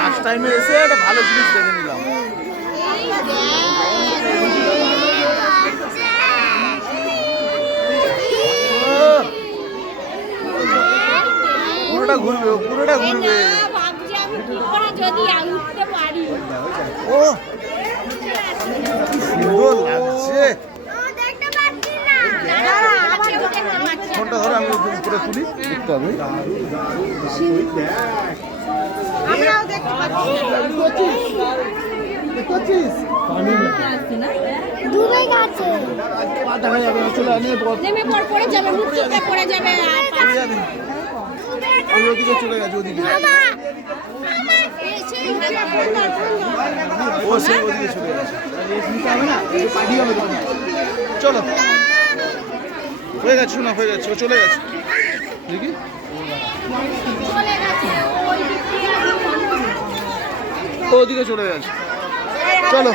Last টাইমে এসে একটা ভালো জিনিস দেখে নিলাম। পুরোটা ঘুরবে, পুরোটা ঘুরবে। ও সুন্দর লাগছে। ফোনটা ধরো, আমি উপরে তুলি, দেখতে হবে। ওদিকে চলে গেছে, ওদিকে ও সে ওদিকে চলে গেছে। চলো, হয়ে গেছে, শোনা হয়ে গেছে, ও চলে গেছে। দেখি ওদিকে চলে গেছে। চলো।